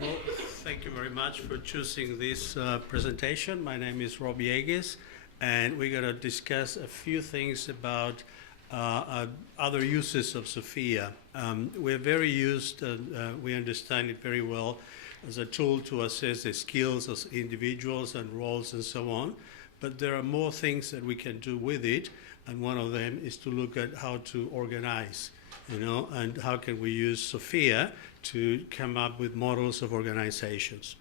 Well, thank you very much for choosing this presentation. My name is Rob Jeges, and we're going to discuss a few things about other uses of Sofia. We're very used, we understand it very well as a tool to assess the skills of individuals and roles and so on. But there are more things that we can do with it, and one of them is to look at how to organize, and how can we use Sofia to come up with models of organizations.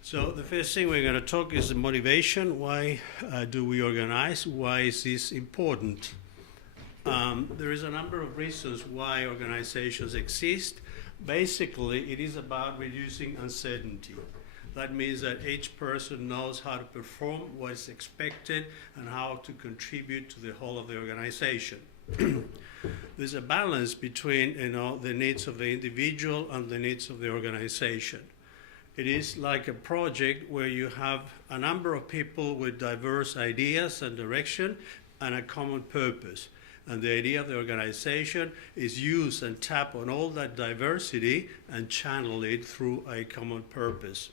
So the first thing we're going to talk is the motivation. Why do we organize? Why is this important? There is a number of reasons why organizations exist. Basically, it is about reducing uncertainty. That means that each person knows how to perform what is expected and how to contribute to the whole of the organization. There's a balance between the needs of the individual and the needs of the organization. It is like a project where you have a number of people with diverse ideas and direction and a common purpose. And the idea of the organization is use and tap on all that diversity and channel it through a common purpose.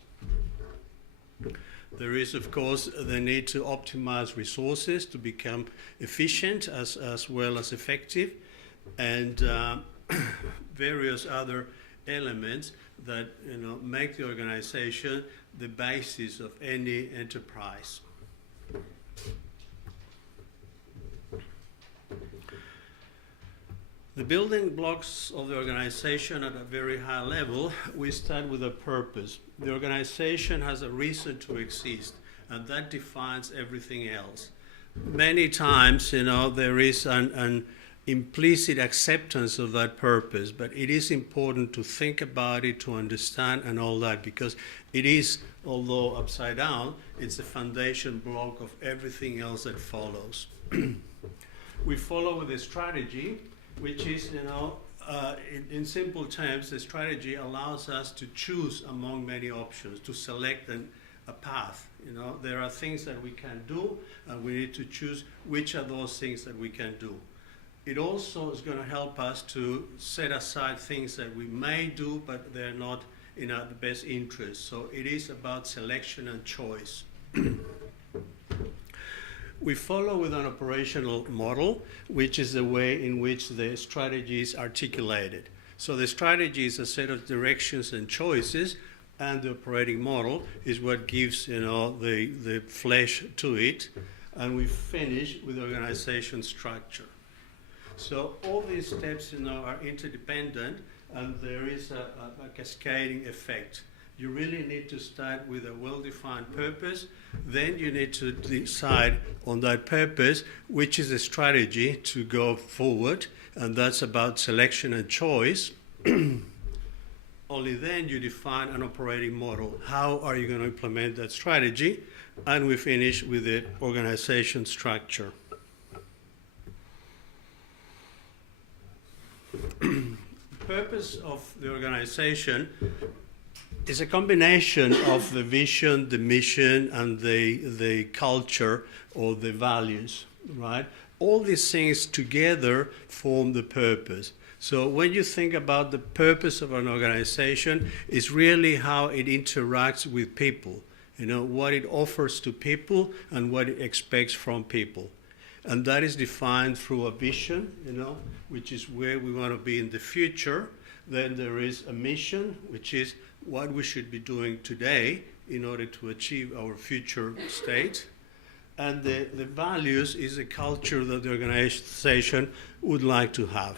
There is, of course, the need to optimize resources to become efficient as well as effective, and various other elements that make the organization the basis of any enterprise. The building blocks of the organization at a very high level, we start with a purpose. The organization has a reason to exist, and that defines everything else. Many times, there is an implicit acceptance of that purpose, but it is important to think about it, to understand and all that, because it is, although upside down, it's the foundation block of everything else that follows. We follow with a strategy, which is, in simple terms, the strategy allows us to choose among many options, to select a path. There are things that we can do, and we need to choose which are those things that we can do. It also is going to help us to set aside things that we may do, but they're not in our best interest. So it is about selection and choice. We follow with an operational model, which is the way in which the strategy is articulated. So the strategy is a set of directions and choices, and the operating model is what gives the flesh to it. And we finish with organization structure. So all these steps are interdependent, and there is a cascading effect. You really need to start with a well-defined purpose. Then you need to decide on that purpose, which is a strategy to go forward, and that's about selection and choice. Only then you define an operating model. How are you going to implement that strategy? And we finish with the organization structure. The purpose of the organization is a combination of the vision, the mission, and the culture or the values, right? All these things together form the purpose. So when you think about the purpose of an organization, it's really how it interacts with people, what it offers to people and what it expects from people. And that is defined through a vision, which is where we want to be in the future. Then there is a mission, which is what we should be doing today in order to achieve our future state. And the values is a culture that the organization would like to have.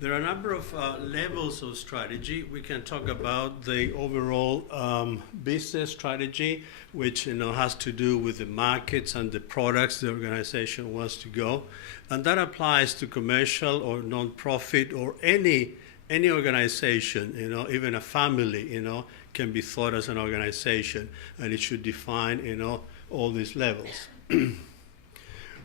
There are a number of levels of strategy. We can talk about the overall business strategy, which has to do with the markets and the products the organization wants to go, and that applies to commercial or non-profit or any organization. Even a family, can be thought as an organization, and it should define all these levels.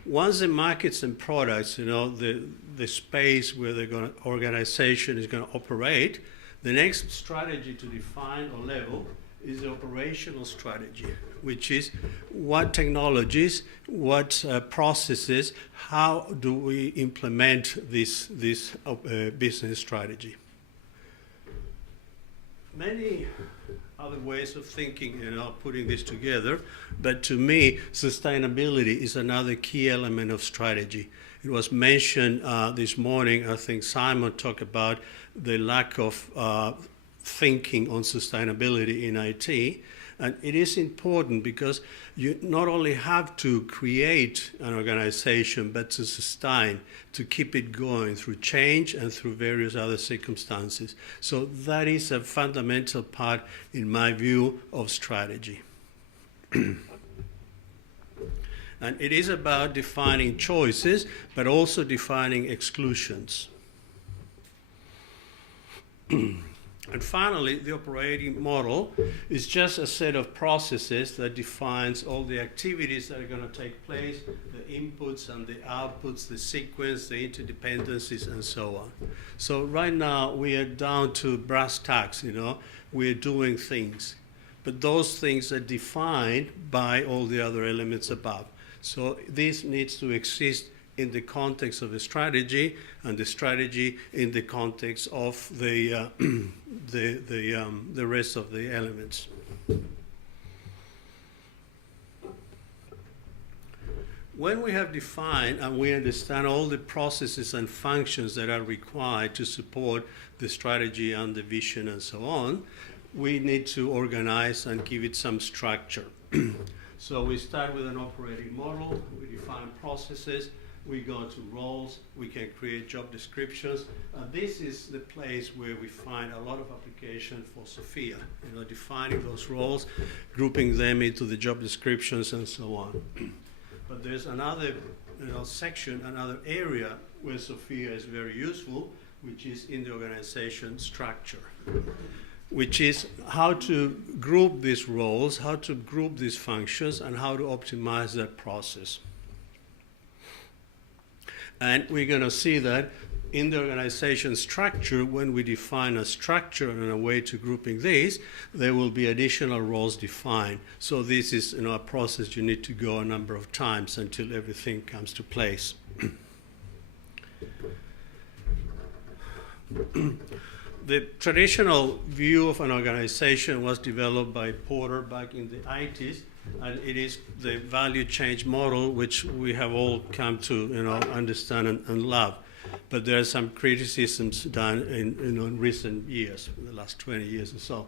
Once the markets and products, the space where the organization is going to operate, the next strategy to define or level is the operational strategy, which is what technologies, what processes, how do we implement this business strategy. Many other ways of thinking, putting this together, but to me, sustainability is another key element of strategy. It was mentioned this morning, I think Simon talked about the lack of thinking on sustainability in IT. And it is important because you not only have to create an organization, but to sustain, to keep it going through change and through various other circumstances. So that is a fundamental part, in my view, of strategy. And it is about defining choices, but also defining exclusions. And finally, the operating model is just a set of processes that defines all the activities that are going to take place, the inputs and the outputs, the sequence, the interdependencies, and so on. So right now, we are down to brass tacks, we're doing things. But those things are defined by all the other elements above. So this needs to exist in the context of a strategy, and the strategy in the context of the rest of the elements. When we have defined and we understand all the processes and functions that are required to support the strategy and the vision and so on, we need to organize and give it some structure. So we start with an operating model, we define processes, we go to roles, we can create job descriptions. This is the place where we find a lot of application for Sofia, defining those roles, grouping them into the job descriptions and so on. But there's another section, another area where Sofia is very useful, which is in the organization structure, which is how to group these roles, how to group these functions, and how to optimize that process. And we're going to see that in the organization structure, when we define a structure and a way to grouping these, there will be additional roles defined. So this is a process you need to go a number of times until everything comes to place. The traditional view of an organization was developed by Porter back in the 80s. And it is the value change model which we have all come to understand and love. But there are some criticisms done in recent years, in the last 20 years or so.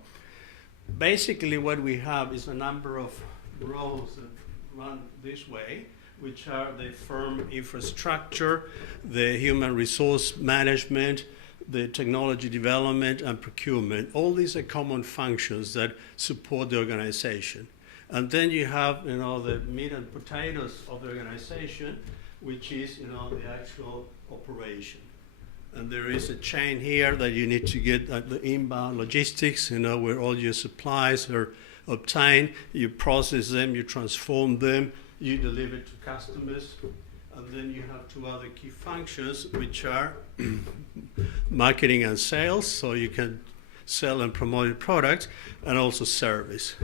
Basically what we have is a number of roles that run this way, which are the firm infrastructure, the human resource management, the technology development, and procurement. All these are common functions that support the organization. And then you have, the meat and potatoes of the organization, which is, the actual operation. And there is a chain here that you need to get the inbound logistics, where all your supplies are obtained. You process them, you transform them, you deliver to customers. And then you have two other key functions, which are marketing and sales, so you can sell and promote your products, and also service.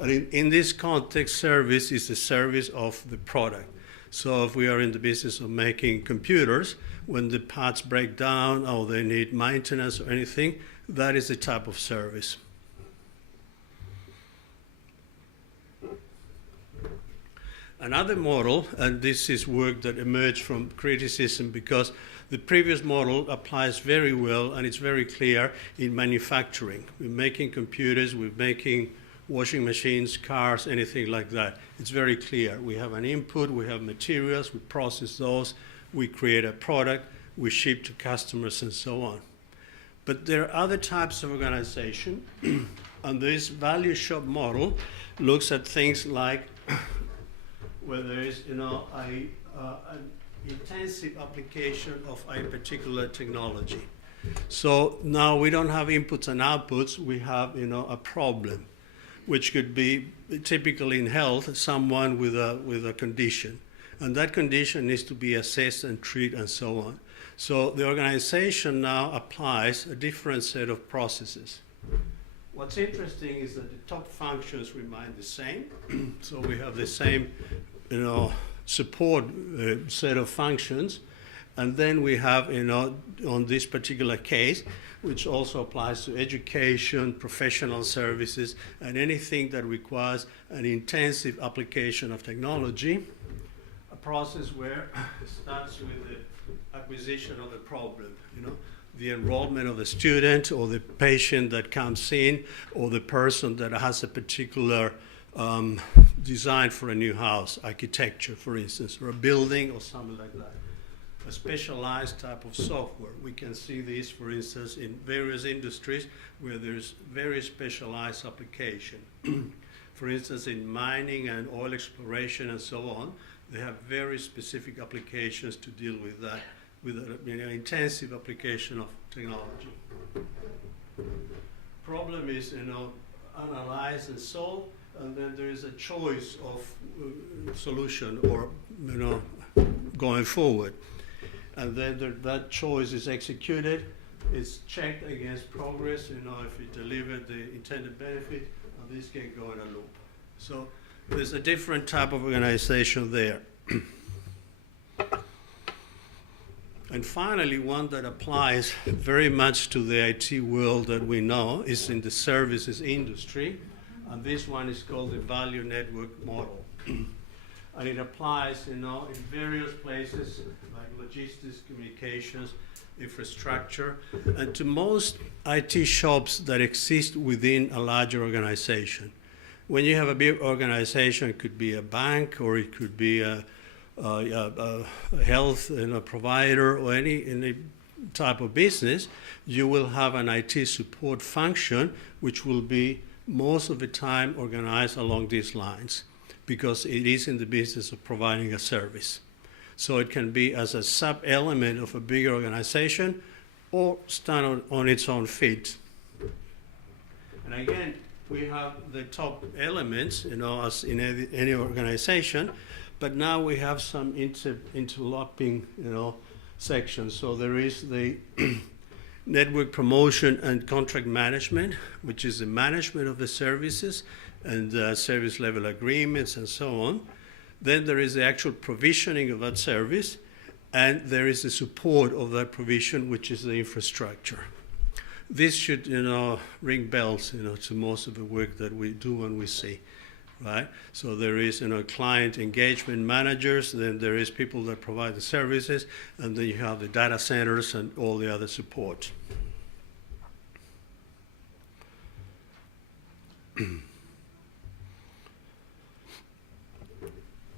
In this context, service is the service of the product. So if we are in the business of making computers, when the parts break down or they need maintenance or anything, that is the type of service. Another model, and this is work that emerged from criticism because the previous model applies very well and it's very clear in manufacturing. We're making computers, we're making washing machines, cars, anything like that. It's very clear. We have an input, we have materials, we process those, we create a product, we ship to customers and so on. But there are other types of organization, and this value shop model looks at things like where there is an intensive application of a particular technology. So now we don't have inputs and outputs, we have a problem, which could be typically in health, someone with a condition. And that condition needs to be assessed and treated and so on. So the organization now applies a different set of processes. What's interesting is that the top functions remain the same. So we have the same, support set of functions. And then we have, on this particular case, which also applies to education, professional services, and anything that requires an intensive application of technology, a process where it starts with the acquisition of the problem, the enrollment of the student or the patient that comes in or the person that has a particular design for a new house, architecture, for instance, or a building or something like that. A specialized type of software. We can see this, for instance, in various industries where there's very specialized application. For instance, in mining and oil exploration and so on, they have very specific applications to deal with that, with an intensive application of technology. Problem is, analyze and solve, and then there is a choice of solution or, going forward. And then that choice is executed, it's checked against progress, if it delivered the intended benefit, and this can go in a loop. So there's a different type of organization there. And finally, one that applies very much to the IT world that we know is in the services industry, and this one is called the value network model. And it applies, in various places like logistics, communications, infrastructure, and to most IT shops that exist within a larger organization. When you have a big organization, it could be a bank or it could be a health provider or any type of business, you will have an IT support function which will be most of the time organized along these lines, because it is in the business of providing a service. So it can be as a sub-element of a bigger organization or stand on its own feet. And again, we have the top elements, as in any organization, but now we have some interlocking, sections. So there is the network promotion and contract management, which is the management of the services and service level agreements and so on. Then there is the actual provisioning of that service, and there is the support of that provision, which is the infrastructure. This should, ring bells, to most of the work that we do and we see, right? So there is, client engagement managers, then there is people that provide the services, and then you have the data centers and all the other support.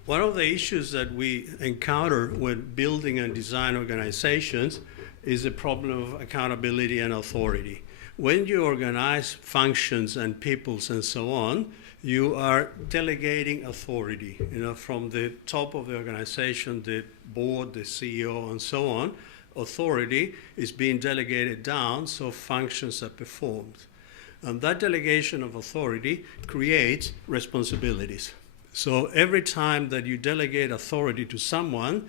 One of the issues that we encounter when building and design organizations is the problem of accountability and authority. When you organize functions and peoples and so on, you are delegating authority, from the top of the organization, the board, the CEO, and so on. Authority is being delegated down, so functions are performed. And that delegation of authority creates responsibilities. So every time that you delegate authority to someone,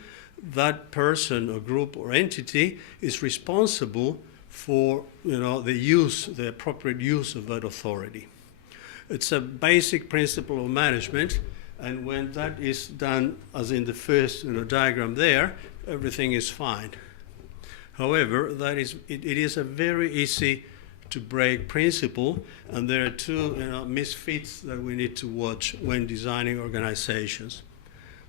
that person or group or entity is responsible for the appropriate use of that authority. It's a basic principle of management, and when that is done, as in the first diagram there, everything is fine. However, it is a very easy to break principle, and there are two misfits that we need to watch when designing organizations.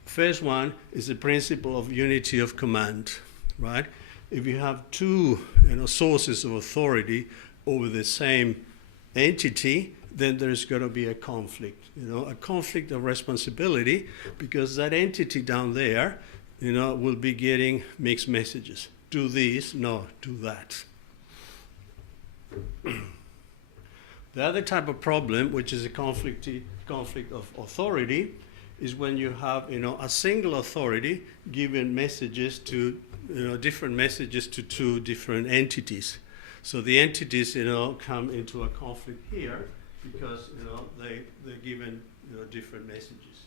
First one is the principle of unity of command, right? If you have two sources of authority over the same entity, then there's going to be a conflict, a conflict of responsibility, because that entity down there, will be getting mixed messages. Do this, no, do that. The other type of problem, which is a conflict of authority, is when you have a single authority giving messages to different messages to two different entities. So the entities come into a conflict here because they're given different messages,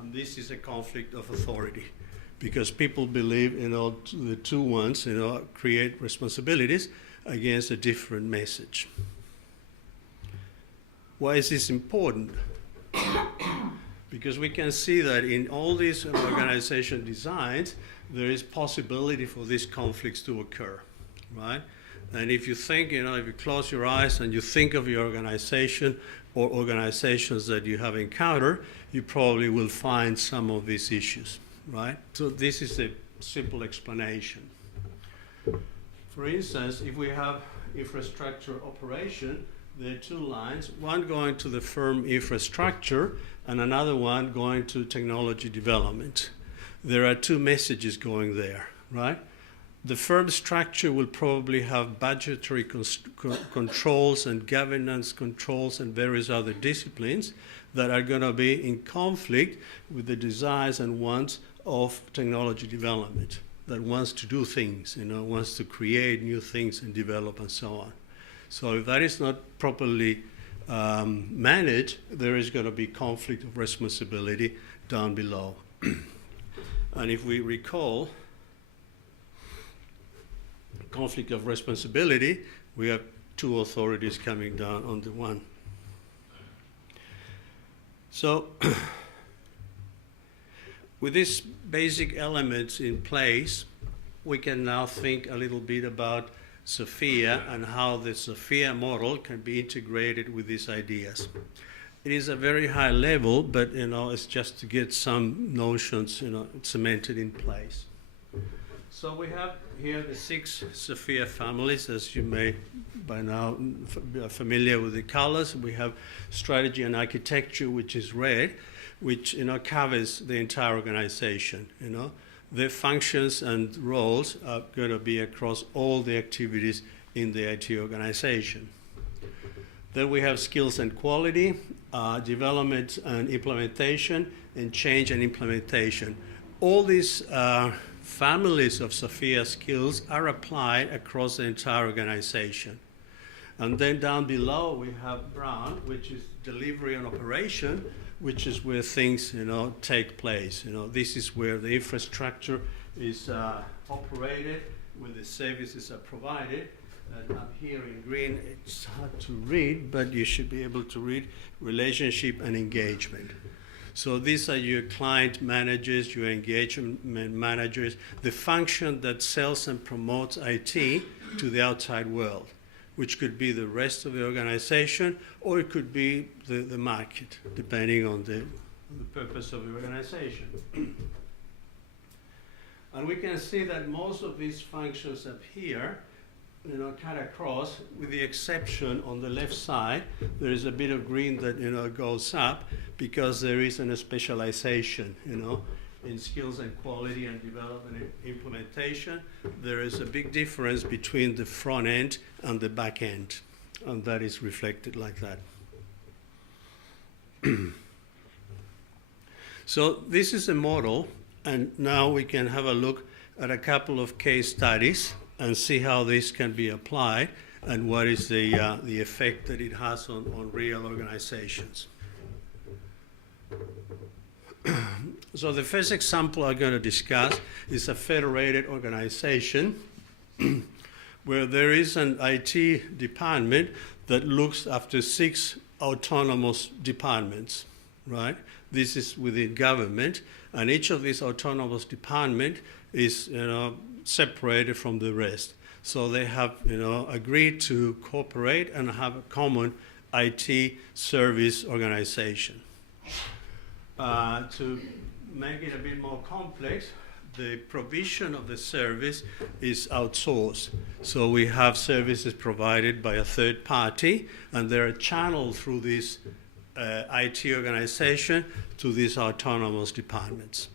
and this is a conflict of authority, because people believe the two ones create responsibilities against a different message. Why is this important? Because we can see that in all these organization designs, there is possibility for these conflicts to occur, right? And if you think, if you close your eyes and you think of your organization or organizations that you have encountered, you probably will find some of these issues, right? So this is a simple explanation. For instance, if we have infrastructure operation, there are two lines, one going to the firm infrastructure and another one going to technology development. There are two messages going there, right? The firm structure will probably have budgetary controls and governance controls and various other disciplines that are going to be in conflict with the desires and wants of technology development, that wants to do things, wants to create new things and develop and so on. So if that is not properly managed, there is going to be conflict of responsibility down below. And if we recall, conflict of responsibility, we have two authorities coming down on the one. So with these basic elements in place, we can now think a little bit about Sofia and how the Sofia model can be integrated with these ideas. It is a very high level, but it's just to get some notions cemented in place. So we have here the 6 Sofia families, as you may by now be familiar with the colors. We have strategy and architecture, which is red, which covers the entire organization. Their functions and roles are going to be across all the activities in the IT organization. Then we have skills and quality, development and implementation, and change and implementation. All these families of Sofia skills are applied across the entire organization. And then down below we have brown, which is delivery and operation, which is where things take place. This is where the infrastructure is operated, where the services are provided. And up here in green, it's hard to read, but you should be able to read relationship and engagement. So these are your client managers, your engagement managers, the function that sells and promotes IT to the outside world, which could be the rest of the organization, or it could be the market, depending on the purpose of the organization. And we can see that most of these functions up here cut across, with the exception on the left side, there is a bit of green that goes up because there is a specialization, in skills and quality and development and implementation. There is a big difference between the front end and the back end, and that is reflected like that. So this is a model, and now we can have a look at a couple of case studies and see how this can be applied and what is the effect that it has on real organizations. So the first example I'm going to discuss is a federated organization where there is an IT department that looks after 6 autonomous departments, right? This is within government, and each of these autonomous departments is separated from the rest. So they have agreed to cooperate and have a common IT service organization. To make it a bit more complex, the provision of the service is outsourced. So we have services provided by a third party, and they're channeled through this IT organization to these autonomous departments.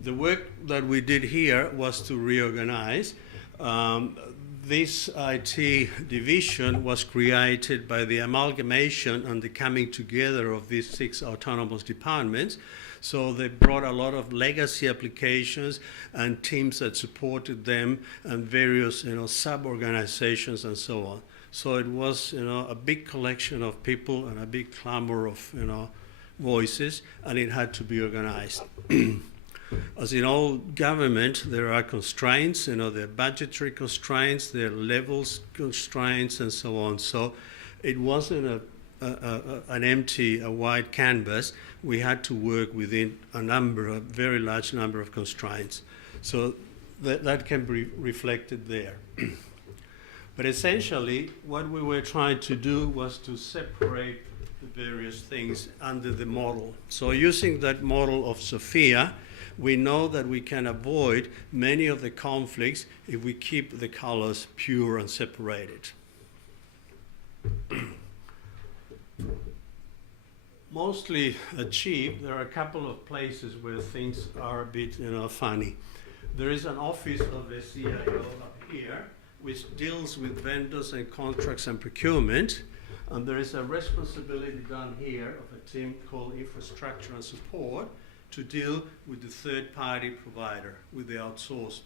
The work that we did here was to reorganize. This IT division was created by the amalgamation and the coming together of these 6 autonomous departments. So they brought a lot of legacy applications and teams that supported them and various sub-organizations and so on. So it was a big collection of people and a big clamor of voices, and it had to be organized. As in all government, there are constraints, there are budgetary constraints, there are levels constraints, and so on. So it wasn't an empty, a white canvas. We had to work within a very large number of constraints. So that can be reflected there. But essentially, what we were trying to do was to separate the various things under the model. So using that model of Sofia, we know that we can avoid many of the conflicts if we keep the colors pure and separated. Mostly achieved. There are a couple of places where things are a bit, funny. There is an office of the CIO up here, which deals with vendors and contracts and procurement. And there is a responsibility down here of a team called Infrastructure and Support to deal with the third-party provider, with the outsourced,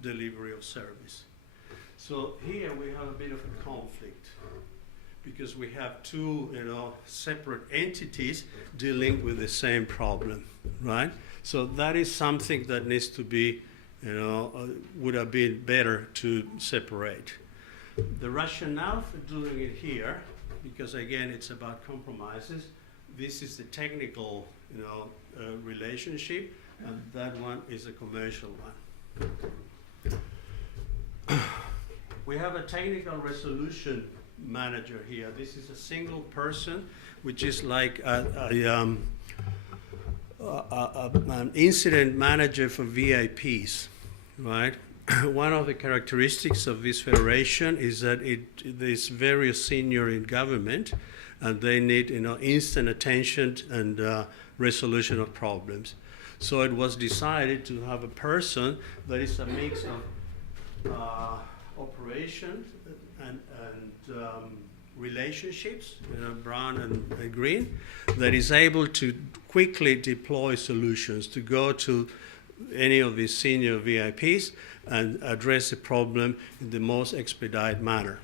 delivery of service. So here we have a bit of a conflict because we have two, separate entities dealing with the same problem, right? So that is something that needs to be, would have been better to separate. The rationale for doing it here, because again it's about compromises, this is the technical, relationship, and that one is a commercial one. We have a technical resolution manager here. This is a single person, which is like an incident manager for VIPs, right? One of the characteristics of this federation is that it is very senior in government, and they need, instant attention and resolution of problems. So it was decided to have a person that is a mix of operations and relationships, brown and green, that is able to quickly deploy solutions, to go to any of these senior VIPs and address the problem in the most expedited manner.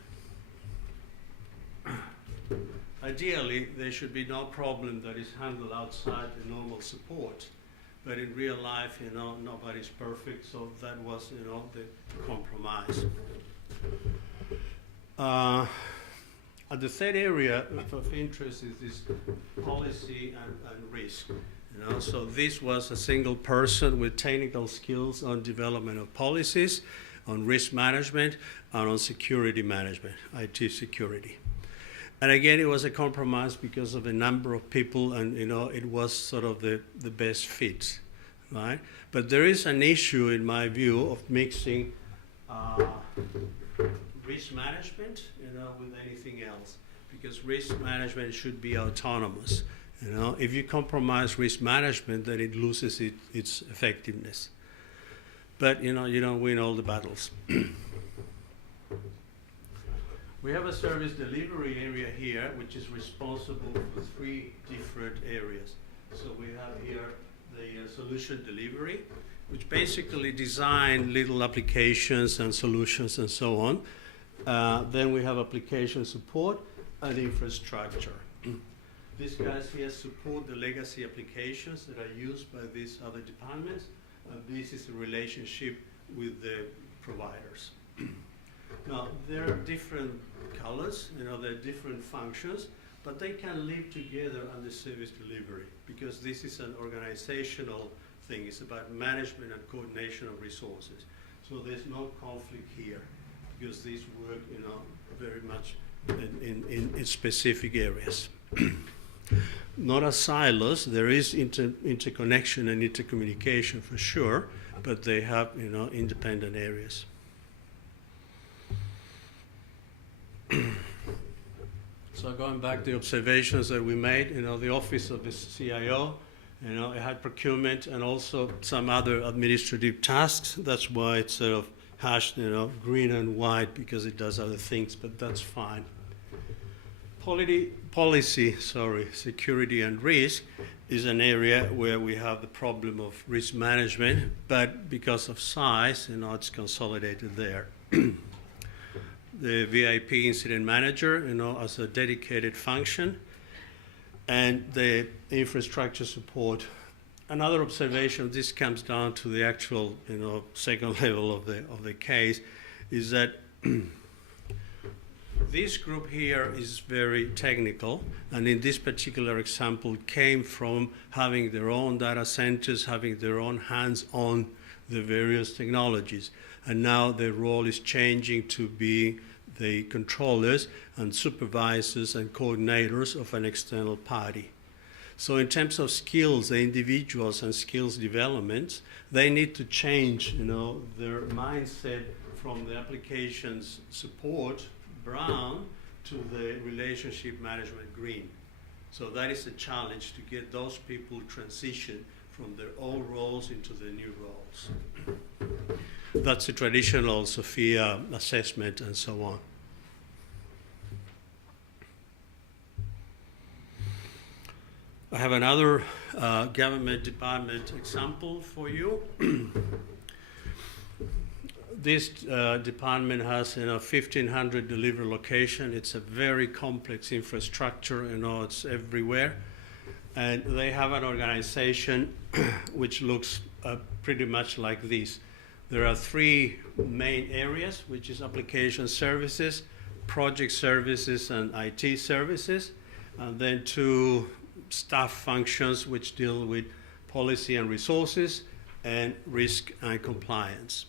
Ideally, there should be no problem that is handled outside the normal support. But in real life, nobody's perfect, so that was, the compromise. The third area of interest is this policy and risk. So this was a single person with technical skills on development of policies, on risk management, and on security management, IT security. And again, it was a compromise because of the number of people, and it was sort of the best fit, right? But there is an issue, in my view, of mixing risk management, with anything else, because risk management should be autonomous. If you compromise risk management, then it loses its effectiveness. But you don't win all the battles. We have a service delivery area here, which is responsible for 3 different areas. So we have here the solution delivery, which basically design little applications and solutions and so on. Then we have application support and infrastructure. These guys here support the legacy applications that are used by these other departments, and this is a relationship with the providers. Now, there are different colors, there are different functions, but they can live together under service delivery, because this is an organizational thing. It's about management and coordination of resources. So there's no conflict here, because these work, very much in specific areas. Not as silos. There is interconnection and intercommunication for sure, but they have, independent areas. So going back to the observations that we made, the office of the CIO, it had procurement and also some other administrative tasks. That's why it's sort of hashed, green and white, because it does other things, but that's fine. Policy, security and risk is an area where we have the problem of risk management, but because of size, it's consolidated there. The VIP incident manager, as a dedicated function, and the infrastructure support. Another observation, this comes down to the actual, second level of the case, is that This group here is very technical, and in this particular example came from having their own data centers, having their own hands on the various technologies. And now their role is changing to be the controllers and supervisors and coordinators of an external party. So in terms of skills, the individuals and skills development, they need to change, their mindset from the applications support, brown, to the relationship management, green. So that is a challenge to get those people transition from their old roles into the new roles. That's the traditional Sofia assessment and so on. I have another government department example for you. This department has 1,500 delivery locations. It's a very complex infrastructure, it's everywhere. And they have an organization which looks pretty much like this. There are three main areas, which is application services, project services, and IT services, and then two staff functions which deal with policy and resources and risk and compliance.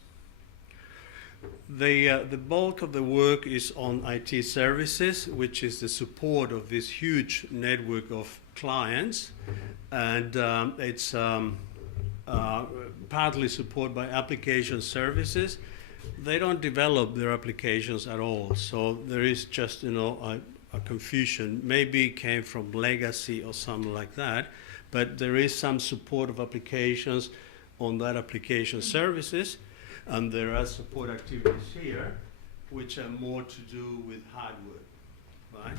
The bulk of the work is on IT services, which is the support of this huge network of clients, and it's partly supported by application services. They don't develop their applications at all, so there is just a confusion. Maybe it came from legacy or something like that, but there is some support of applications on that application services, and there are support activities here which are more to do with hardware, right?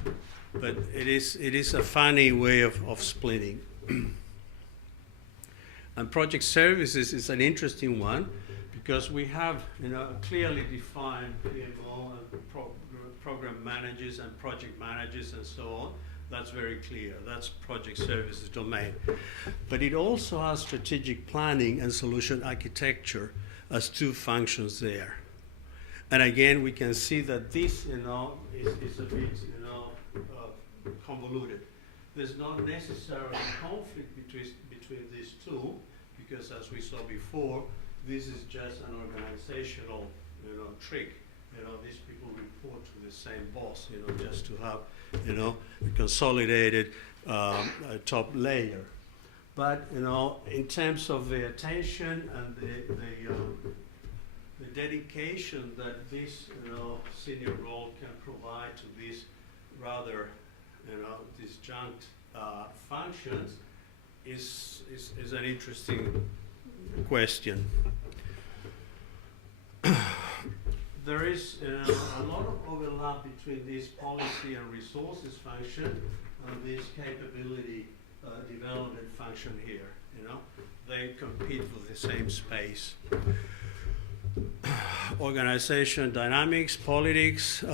But it is a funny way of splitting. And project services is an interesting one because we have a clearly defined PMO and program managers and project managers and so on. That's very clear. That's project services domain. But it also has strategic planning and solution architecture as two functions there. And again, we can see that this, is a bit, convoluted. There's not necessarily conflict between these two, because as we saw before, this is just an organizational, trick. These people report to the same boss, just to have, a consolidated top layer. But, in terms of the attention and the dedication that this, senior role can provide to these rather, disjunct functions is an interesting question. There is a lot of overlap between this policy and resources function and this capability development function here. They compete for the same space. Organization dynamics, politics,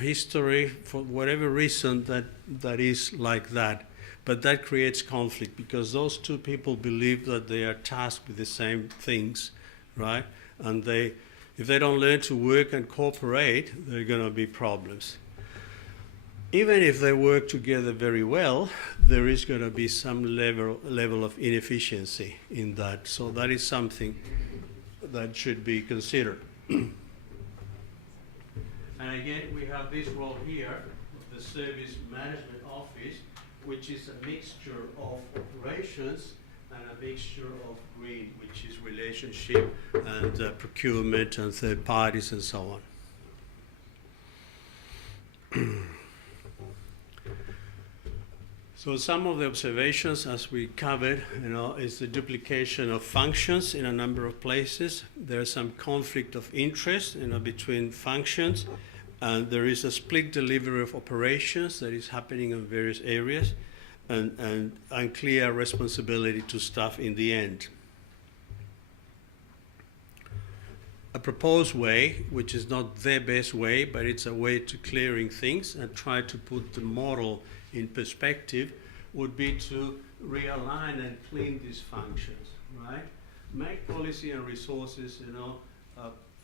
history, for whatever reason that is like that. But that creates conflict because those two people believe that they are tasked with the same things, right? And if they don't learn to work and cooperate, there are going to be problems. Even if they work together very well, there is going to be some level of inefficiency in that. So that is something that should be considered. And again, we have this role here, the Service Management Office, which is a mixture of operations and a mixture of green, which is relationship and procurement and third parties and so on. So some of the observations, as we covered, is the duplication of functions in a number of places. There's some conflict of interest, between functions, and there is a split delivery of operations that is happening in various areas, and unclear responsibility to staff in the end. A proposed way, which is not the best way, but it's a way to clearing things and try to put the model in perspective, would be to realign and clean these functions, right? Make policy and resources,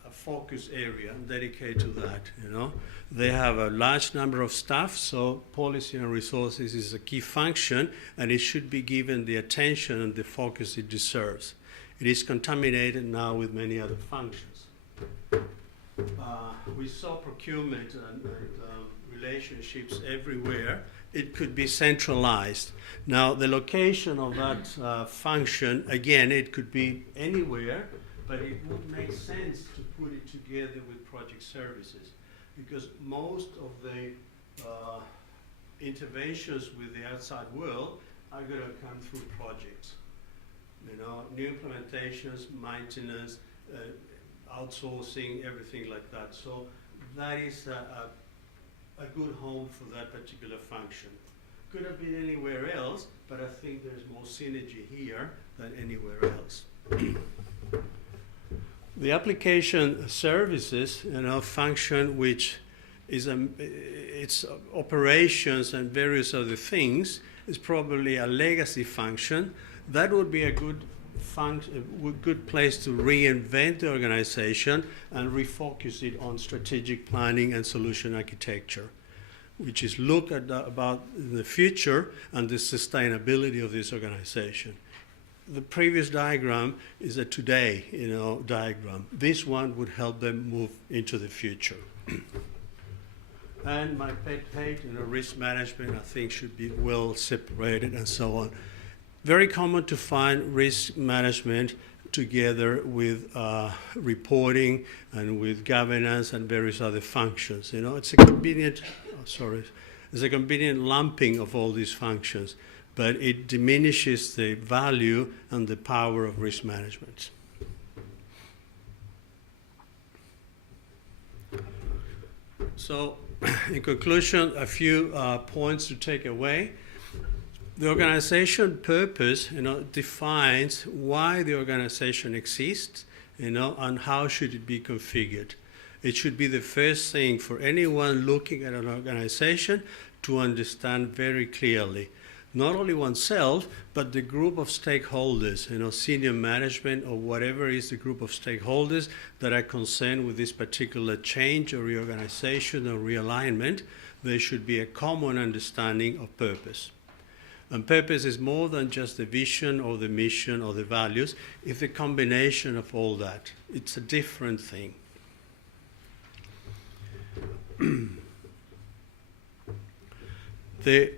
a focus area dedicated to that, you know. They have a large number of staff, so policy and resources is a key function, and it should be given the attention and the focus it deserves. It is contaminated now with many other functions. We saw procurement and relationships everywhere. It could be centralized. Now, the location of that function, again, it could be anywhere, but it would make sense to put it together with project services, because most of the interventions with the outside world are going to come through projects. You know, new implementations, maintenance, outsourcing, everything like that. So that is a good home for that particular function. Could have been anywhere else, but I think there's more synergy here than anywhere else. The application services, you know, function which is its operations and various other things is probably a legacy function. That would be a good place to reinvent the organization and refocus it on strategic planning and solution architecture, which is look at about the future and the sustainability of this organization. The previous diagram is a today, you know, diagram. This one would help them move into the future. And my pet hate, you know, risk management, I think should be well separated and so on. Very common to find risk management together with reporting and with governance and various other functions. You know, it's a convenient, it's a convenient lumping of all these functions, but it diminishes the value and the power of risk management. So, in conclusion, a few points to take away. The organization purpose, you know, defines why the organization exists, you know, and how should it be configured. It should be the first thing for anyone looking at an organization to understand very clearly, not only oneself, but the group of stakeholders, you know, senior management or whatever is the group of stakeholders that are concerned with this particular change or reorganization or realignment. There should be a common understanding of purpose. And purpose is more than just the vision or the mission or the values. It's a combination of all that. It's a different thing. The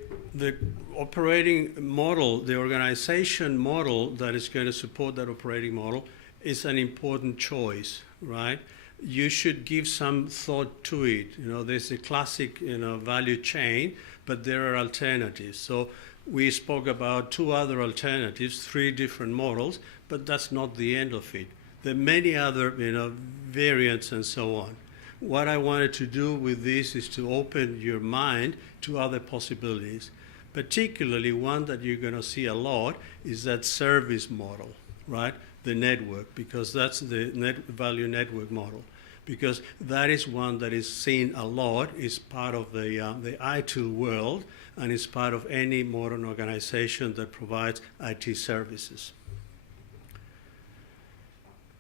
operating model, the organization model that is going to support that operating model is an important choice, right? You should give some thought to it. You know, there's a classic, you know, value chain, but there are alternatives. So we spoke about two other alternatives, 3 different models, but that's not the end of it. There are many other, you know, variants and so on. What I wanted to do with this is to open your mind to other possibilities. Particularly one that you're going to see a lot is that service model, right? The network, because that's the value network model. Because that is one that is seen a lot, is part of the IT world, and is part of any modern organization that provides IT services.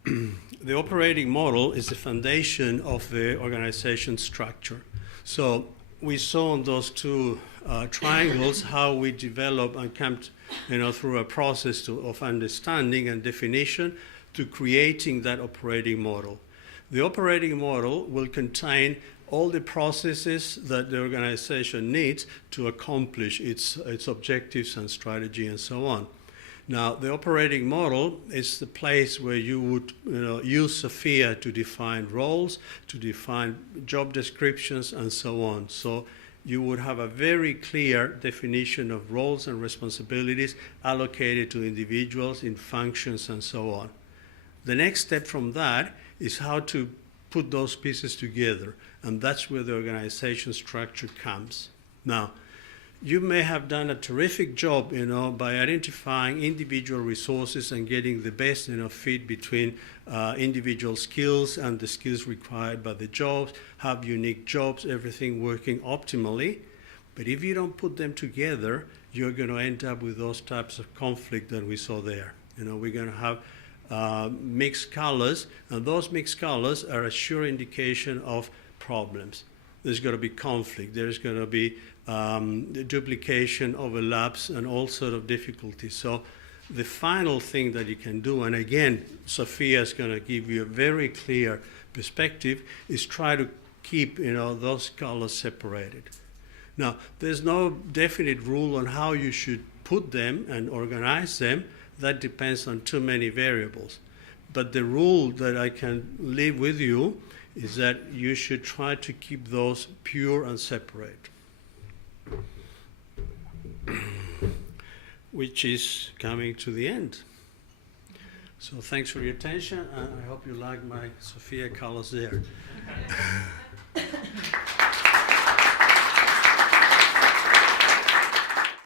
The operating model is the foundation of the organization structure. So we saw on those 2 triangles how we develop and come to, you know, through a process of understanding and definition to creating that operating model. The operating model will contain all the processes that the organization needs to accomplish its objectives and strategy and so on. Now, the operating model is the place where you would, you know, use Sofia to define roles, to define job descriptions, and so on. So you would have a very clear definition of roles and responsibilities allocated to individuals in functions and so on. The next step from that is how to put those pieces together, and that's where the organization structure comes. Now, you may have done a terrific job, you know, by identifying individual resources and getting the best, you know, fit between individual skills and the skills required by the jobs, have unique jobs, everything working optimally. But if you don't put them together, you're going to end up with those types of conflict that we saw there. You know, we're going to have mixed colors, and those mixed colors are a sure indication of problems. There's going to be conflict, there's going to be duplication, overlaps, and all sort of difficulties. So the final thing that you can do, and again, Sofia is going to give you a very clear perspective, is try to keep those colors separated. Now, there's no definite rule on how you should put them and organize them. That depends on too many variables. But the rule that I can leave with you is that you should try to keep those pure and separate. Which is coming to the end. So thanks for your attention, and I hope you like my Sofia colors there.